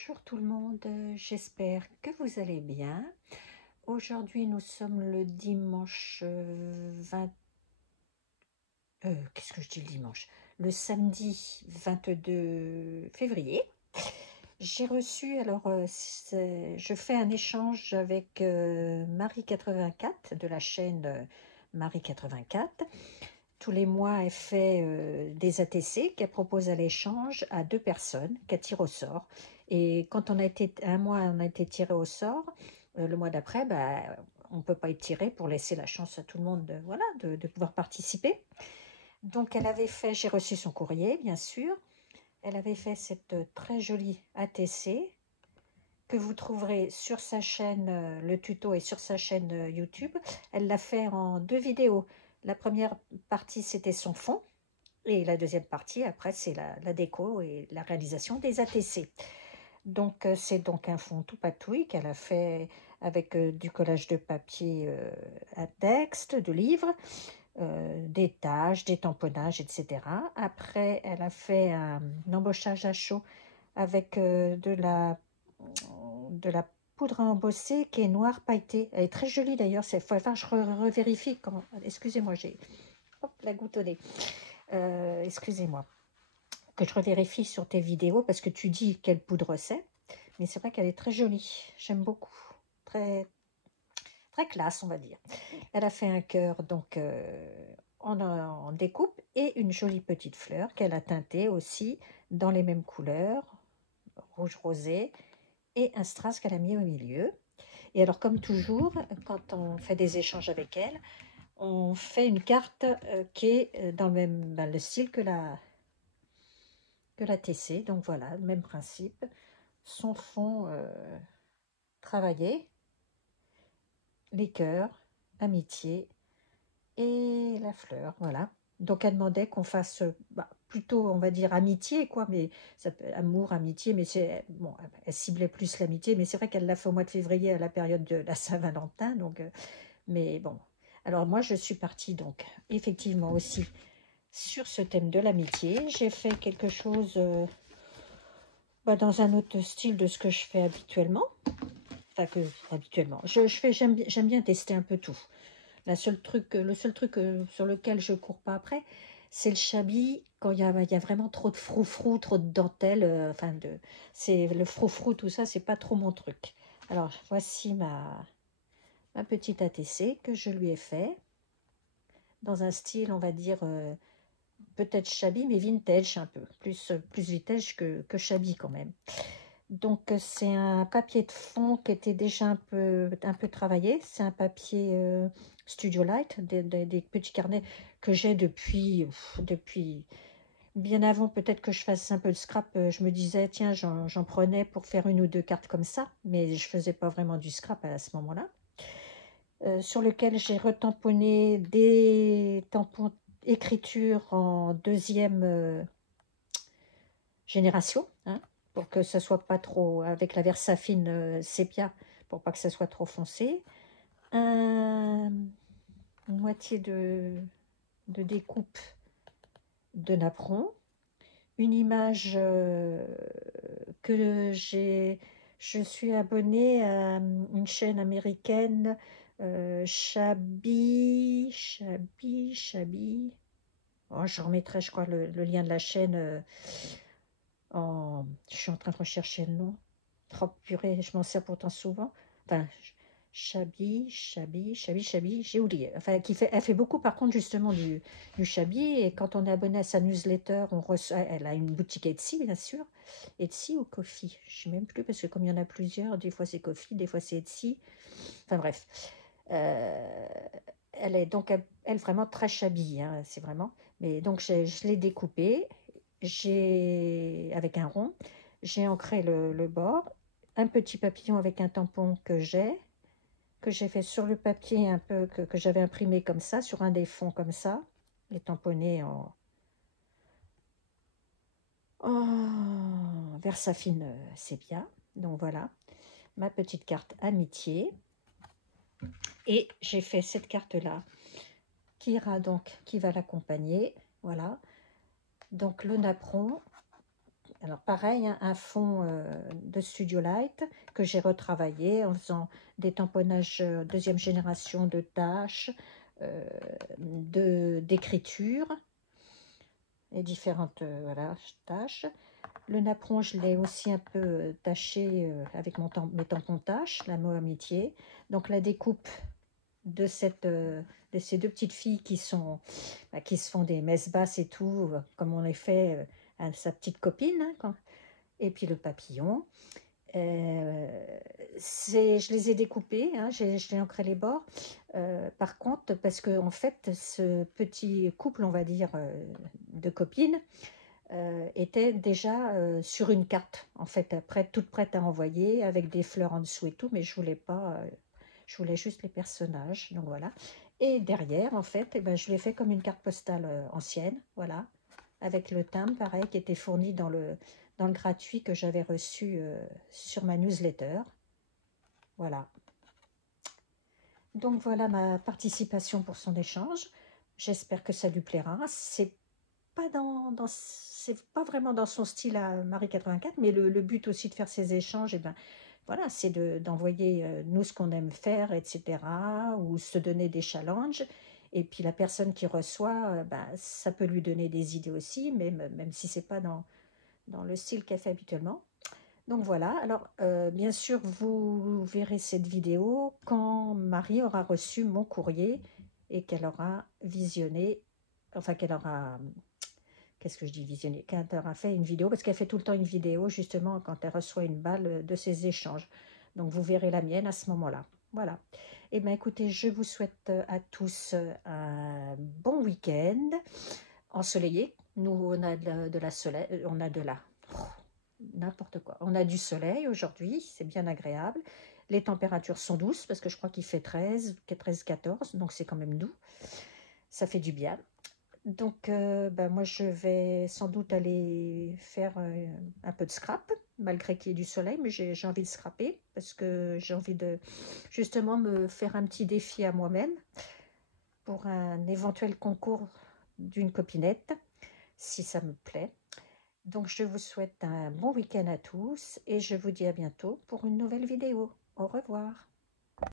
Bonjour tout le monde, j'espère que vous allez bien. Aujourd'hui nous sommes le dimanche 20... qu'est-ce que je dis le dimanche? Le samedi 22 février. J'ai reçu, alors je fais un échange avec Marie84 de la chaîne Marie84. Tous les mois, elle fait des ATC qu'elle propose à l'échange à 2 personnes qu'elle tire au sort. Et quand un mois, on a été tiré au sort, le mois d'après, bah, on ne peut pas être tiré pour laisser la chance à tout le monde voilà, de pouvoir participer. Donc, elle avait fait, j'ai reçu son courrier, bien sûr. Elle avait fait cette très jolie ATC que vous trouverez sur sa chaîne, le tuto est sur sa chaîne YouTube. Elle l'a fait en 2 vidéos. La première partie, c'était son fond. Et la deuxième partie, après, c'est la déco et la réalisation des ATC. Donc, c'est donc un fond tout patouille qu'elle a fait avec du collage de papier à texte, de livres, des tâches, des tamponnages, etc. Après, elle a fait un embauchage à chaud avec de la poudre à embosser qui est noire pailletée. Elle est très jolie d'ailleurs. Il faut enfin, je revérifie. Excusez-moi, j'ai la goutte au nez. Excusez-moi. Que je revérifie sur tes vidéos parce que tu dis quelle poudre c'est. Mais c'est vrai qu'elle est très jolie. J'aime beaucoup. Très, très classe, on va dire. Elle a fait un cœur donc en découpe et une jolie petite fleur qu'elle a teintée aussi dans les mêmes couleurs, rouge rosé, et un strass qu'elle a mis au milieu. Et alors, comme toujours, quand on fait des échanges avec elle, on fait une carte qui est dans le style que la TC. Donc voilà, le même principe. Son fond travaillé, les cœurs, amitié et la fleur. Voilà. Donc elle demandait qu'on fasse plutôt, on va dire, amitié, quoi, mais ça peut, amour, amitié, mais c'est bon, elle ciblait plus l'amitié, mais c'est vrai qu'elle l'a fait au mois de février à la période de la Saint-Valentin, donc mais bon. Alors moi je suis partie donc effectivement aussi sur ce thème de l'amitié. J'ai fait quelque chose dans un autre style de ce que je fais habituellement. Enfin que habituellement. J'aime bien tester un peu tout. Le seul truc sur lequel je cours pas après, c'est le chablis quand il y a vraiment trop de froufrou, trop de dentelle. C'est le froufrou, tout ça, c'est pas trop mon truc. Alors voici ma petite ATC que je lui ai fait dans un style, on va dire peut-être shabby, mais vintage un peu, plus vintage que shabby quand même. Donc c'est un papier de fond qui était déjà un peu travaillé. C'est un papier Studio Light, des petits carnets que j'ai depuis bien avant peut-être que je fasse un peu de scrap. Je me disais tiens j'en prenais pour faire 1 ou 2 cartes comme ça, mais je faisais pas vraiment du scrap à ce moment-là. Sur lequel j'ai retamponné des tampons écriture en 2e génération, hein, pour que ça soit pas trop, avec la Versafine sépia, pour pas que ça soit trop foncé. Une moitié de découpe de napperon. Une image que je suis abonnée à une chaîne américaine, Shabby. Oh, je remettrai, je crois, le lien de la chaîne je suis en train de rechercher le nom. Oh purée, je m'en sers pourtant souvent. Enfin, Shabby, j'ai oublié. Enfin, elle fait beaucoup par contre justement du Shabby. Et quand on est abonné à sa newsletter, elle a une boutique Etsy, bien sûr. Etsy ou Ko-fi, je ne sais même plus parce que comme il y en a plusieurs, des fois c'est Ko-fi, des fois c'est Etsy. Enfin bref. Elle est donc elle vraiment très Shabby, hein, c'est vraiment. Mais donc je l'ai découpée. Avec un rond, j'ai ancré le bord, un petit papillon avec un tampon que j'ai fait sur le papier un peu que j'avais imprimé comme ça, sur un des fonds comme ça, et tamponné en Versafine sépia. Donc voilà, ma petite carte amitié. Et j'ai fait cette carte-là qui va l'accompagner. Voilà. Donc le napperon, Alors pareil, hein, un fond de Studio Light que j'ai retravaillé en faisant des tamponnages deuxième génération de tâches, d'écriture et différentes voilà, tâches. Le napperon, je l'ai aussi un peu taché avec mes tampons tâches, la mot amitié. Donc la découpe de ces deux petites filles qui se font des messes basses et tout, comme on les fait à sa petite copine, hein, et puis le papillon. Je les ai découpés, hein, je l'ai ancré les bords. Par contre, parce que en fait, ce petit couple, on va dire, de copines, était déjà sur une carte, en fait, toute prête à envoyer, avec des fleurs en dessous et tout, mais je voulais pas, je voulais juste les personnages, donc voilà. Et derrière, en fait, eh ben, je l'ai fait comme une carte postale ancienne, voilà, avec le timbre, pareil, qui était fourni dans le gratuit que j'avais reçu sur ma newsletter. Voilà. Donc voilà ma participation pour son échange. J'espère que ça lui plaira. C'est pas vraiment dans son style à Marie 84, mais le but aussi de faire ces échanges, eh ben, voilà, c'est d'envoyer nous ce qu'on aime faire, etc., ou se donner des challenges. Et puis la personne qui reçoit, ben, ça peut lui donner des idées aussi, même si c'est pas dans le style qu'elle fait habituellement. Donc voilà, alors bien sûr, vous verrez cette vidéo quand Marie aura reçu mon courrier et qu'elle aura visionné, enfin qu'elle aura, qu'est-ce que je dis visionné, qu'elle aura fait une vidéo, parce qu'elle fait tout le temps une vidéo justement quand elle reçoit une balle de ses échanges. Donc vous verrez la mienne à ce moment-là. Voilà. Eh bien écoutez, je vous souhaite à tous un bon week-end ensoleillé. Nous, on a de la soleil, on a de la n'importe quoi. On a du soleil aujourd'hui, c'est bien agréable. Les températures sont douces parce que je crois qu'il fait 13-14, donc c'est quand même doux. Ça fait du bien. Donc moi je vais sans doute aller faire un peu de scrap, malgré qu'il y ait du soleil, mais j'ai envie de scraper parce que j'ai envie de justement me faire un petit défi à moi-même pour un éventuel concours d'une copinette, si ça me plaît. Donc, je vous souhaite un bon week-end à tous et je vous dis à bientôt pour une nouvelle vidéo. Au revoir.